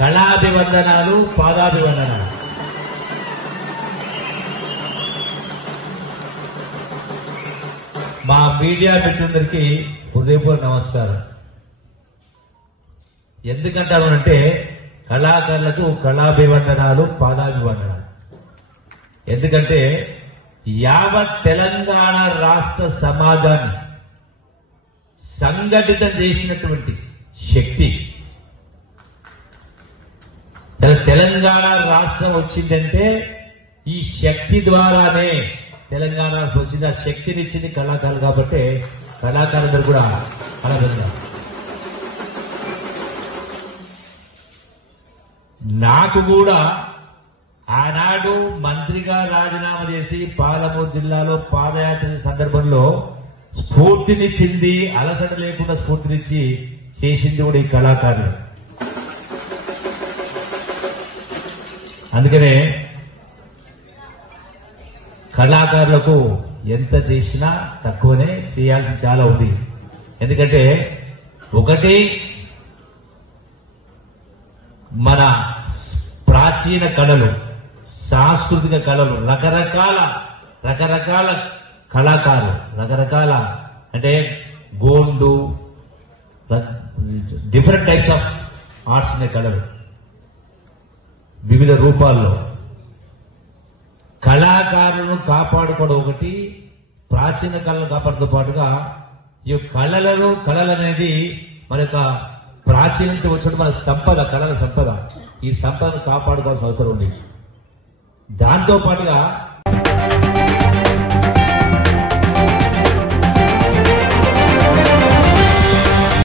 కళాభివందనాలు, పాదాభివందనాలు. మా మీడియా మిత్రులందరికీ హృదయపూర్వక నమస్కారం. ఎందుకంటామంటే కళాకారులకు కళాభివందనాలు, పాదాభివందనాలు. ఎందుకంటే యావత్ తెలంగాణ రాష్ట్ర సమాజాన్ని సంఘటితం చేసినటువంటి శక్తి తెలంగాణ రాష్ట్రం వచ్చిందంటే ఈ శక్తి ద్వారానే తెలంగాణ రాష్ట్రం వచ్చింది. ఆ శక్తినిచ్చింది కళాకారులు కాబట్టి కళాకారులందరూ కూడా అలాగే. నాకు కూడా ఆనాడు మంత్రిగా రాజీనామా చేసి పాలమూరు జిల్లాలో పాదయాత్ర సందర్భంలో స్ఫూర్తినిచ్చింది, అలసట లేకుండా స్ఫూర్తినిచ్చి చేసింది కూడా ఈ కళాకారులు. అందుకనే కళాకారులకు ఎంత చేసినా తక్కువనే, చేయాల్సి చాలా ఉంది. ఎందుకంటే ఒకటి మన ప్రాచీన కళలు, సాంస్కృతిక కళలు, రకరకాల కళాకారులు, రకరకాల అంటే Gond, different types of arts ఉన్నాయి కళలు వివిధ రూపాల్లో. కళాకారులను కాపాడుకోవడం ఒకటి, ప్రాచీన కళలను కాపాడుతో పాటుగా ఈ కళలు అనేది మన యొక్క ప్రాచీనంతో వచ్చిన మన సంపద, కళల సంపద. ఈ సంపదను కాపాడుకోవాల్సిన అవసరం ఉంది. దాంతో పాటుగా